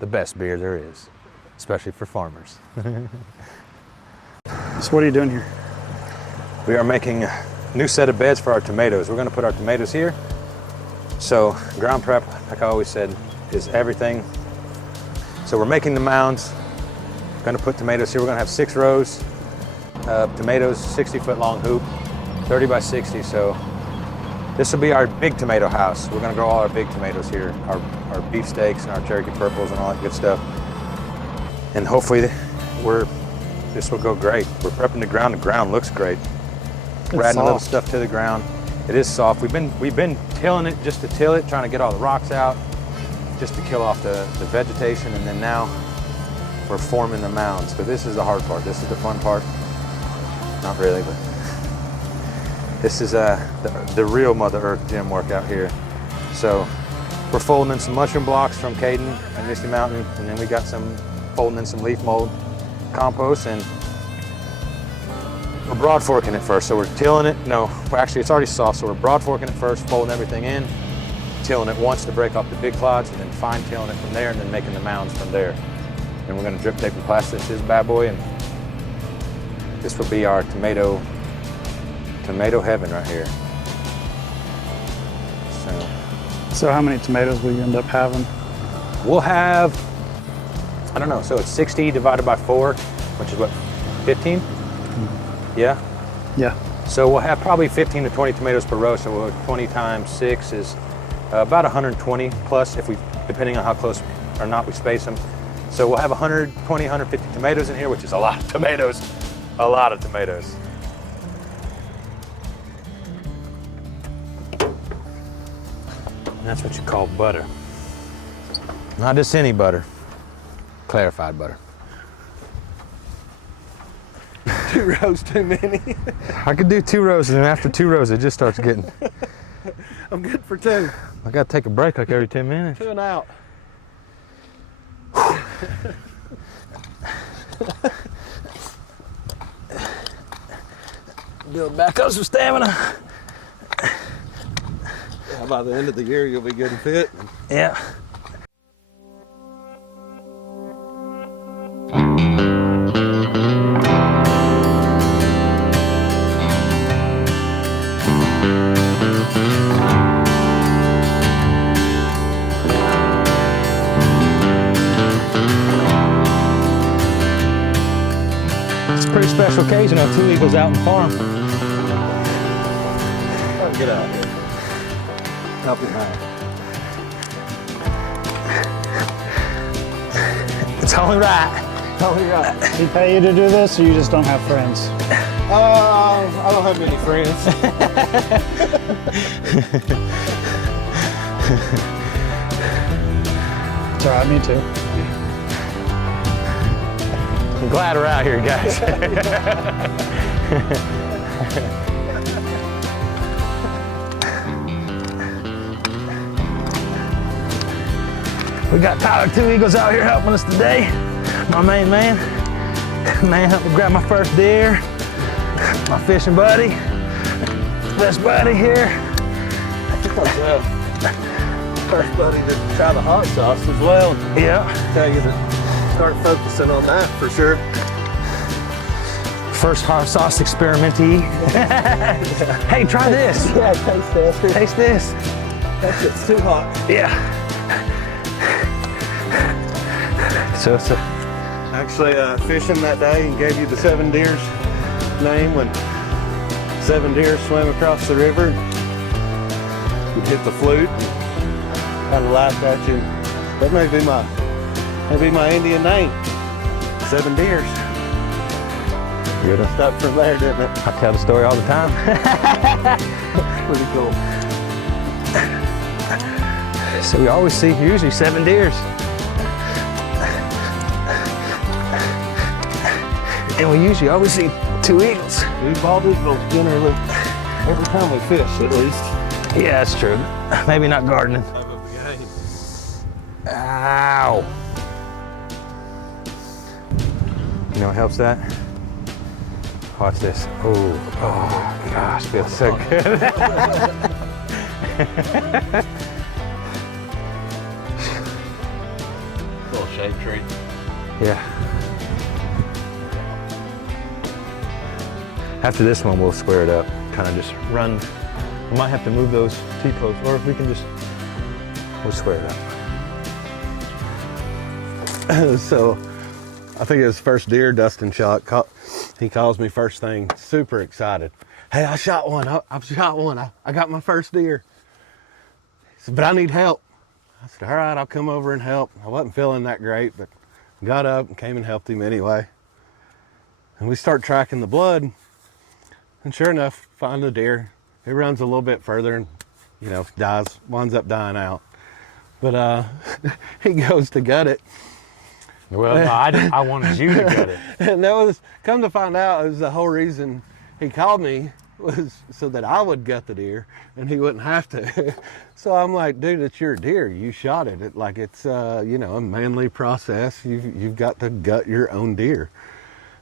the best beer there is, especially for farmers. So what are you doing here? We are making a new set of beds for our tomatoes. We're gonna put our tomatoes here. So ground prep, like I always said, is everything. So we're making the mounds. Gonna put tomatoes here. We're gonna have 6 rows of tomatoes, 60-foot long hoop, 30 by 60. So this will be our big tomato house. We're gonna grow all our big tomatoes here, our beefsteaks and our Cherokee purples and all that good stuff. And hopefully this will go great. We're prepping the ground. The ground looks great. We're adding a little stuff to the ground. It is soft. We've been tilling it just to till it, trying to get all the rocks out, just to kill off the vegetation. And then now we're forming the mounds. So this is the hard part. This is the fun part. Not really, but this is the real Mother Earth gym work out here. So we're folding in some mushroom blocks from Caden and Misty Mountain, and then we got some folding in some leaf mold compost, and we're broad forking it first. So we're tilling it. No, well, actually it's already soft. So we're broad forking it first, folding everything in, tilling it once to break off the big clods, and then fine tilling it from there, and then making the mounds from there. And we're gonna drip tape and plaster this bad boy, and this will be our tomato heaven right here. So how many tomatoes will you end up having? We'll have, I don't know, so it's 60 divided by 4, which is what, 15? Yeah? Yeah. So we'll have probably 15 to 20 tomatoes per row, so we'll 20 times 6 is about 120 plus, depending on how close or not we space them. So we'll have 120, 150 tomatoes in here, which is a lot of tomatoes. A lot of tomatoes. And that's what you call butter. Not just any butter, clarified butter. 2 rows too many. I could do 2 rows, and then after 2 rows, it just starts getting. I'm good for 2. I gotta take a break like every 10 minutes. 2 and out. Build back up some stamina. Yeah, by the end of the year, you'll be good and fit. Yeah. It's a pretty special occasion. 2 eagles out in the farm. Oh, get out here. Help behind. It's only right. Oh, yeah. Did he pay you to do this, or you just don't have friends? I don't have many friends. It's all right, me too. I'm glad we're out here, guys. We got Tyler 2 Eagles out here helping us today. My main man. Man helped me grab my first deer. My fishing buddy. Best buddy here. First buddy to try the hot sauce as well. Yeah. Tell you to start focusing on that for sure. First hot sauce experimentee. Hey, try this. Yeah, taste tester. Taste this. That shit's too hot. Yeah. So it's Actually, fishing that day and gave you the 7 deer's name when 7 deer swam across the river. You'd hit the flute and kind of laughed at you. That may be my Indian name. 7 deers. good. Stuck from there, didn't it? I tell the story all the time. Pretty cool. So we always see usually 7 deers. And we usually always see 2 eagles. We bald eagles generally every time we fish, at least. Yeah, that's true. Maybe not gardening. Ow. You know what helps that? Watch this. Oh gosh, feels so good. Little shade tree. Yeah. After this one, we'll square it up. Kind of just run. We might have to move those T-posts, or if we can just, we'll square it up. So, I think it was first deer Dustin shot. He calls me first thing, super excited. Hey, I shot one. I've shot one. I got my first deer. He said, but I need help. I said, all right, I'll come over and help. I wasn't feeling that great, but got up and came and helped him anyway. And we start tracking the blood. And sure enough, find the deer. It runs a little bit further and, you know, winds up dying out. But he goes to gut it. Well, no, I wanted you to get it. And that was, come to find out, it was the whole reason he called me was so that I would gut the deer and he wouldn't have to. So I'm like, dude, it's your deer. You shot it. It's you know, a manly process. You've got to gut your own deer.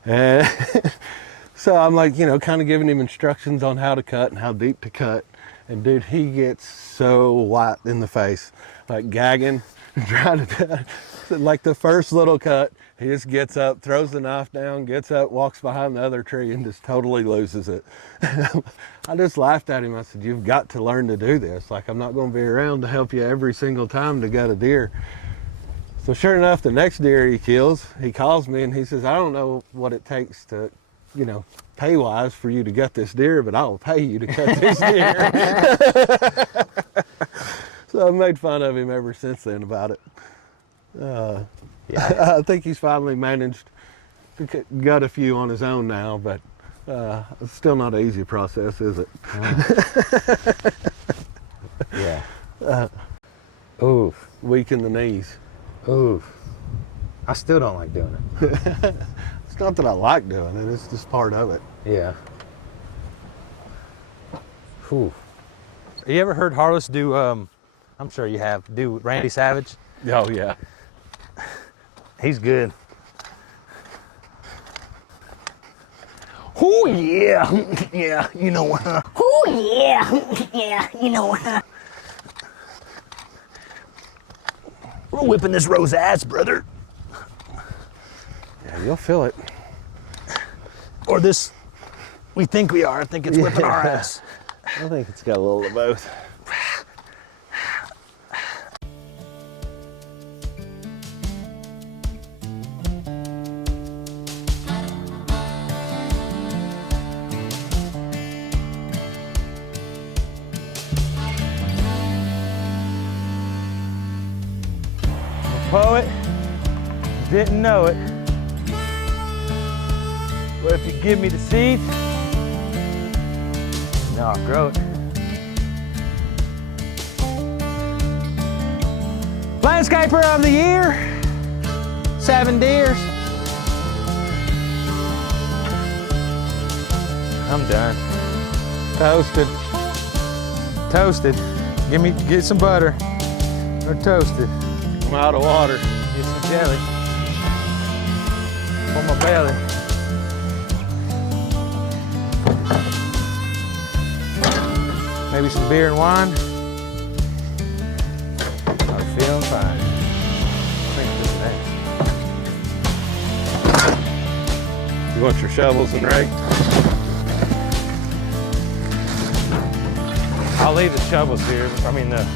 And so I'm like, you know, kind of giving him instructions on how to cut and how deep to cut. And dude, he gets so white in the face, like gagging, trying to, like the first little cut, he just gets up, throws the knife down, gets up, walks behind the other tree and just totally loses it. I just laughed at him. I said, you've got to learn to do this. Like, I'm not going to be around to help you every single time to gut a deer. So sure enough, the next deer he kills, he calls me and he says, I don't know what it takes to, you know, pay-wise for you to gut this deer, but I'll pay you to cut this deer. So I've made fun of him ever since then about it. Yeah. I think he's finally managed to gut a few on his own now, but it's still not an easy process, is it? Yeah. Oof. Weak in the knees. Oof. I still don't like doing it. It's not that I like doing it, it's just part of it. Yeah. Whew. You ever heard Harless do, I'm sure you have, do Randy Savage? Oh, yeah. He's good. Oh, yeah. Yeah, you know what? Oh yeah, yeah, you know. We're whipping this rose ass, brother. Yeah, you'll feel it. Or this, we think we are. I think it's whipping our ass. I think it's got a little of both. Poet, didn't know it. But if you give me the seeds, no, I'll grow it. Landscaper of the year, 7 deers. I'm done. Toasted. Toasted. Get some butter. Or toasted. I'm out of water. Get some jelly for my belly. Maybe some beer and wine. I'm feeling fine. I think this next. You want your shovels and rake? I'll leave the shovels here. I mean the.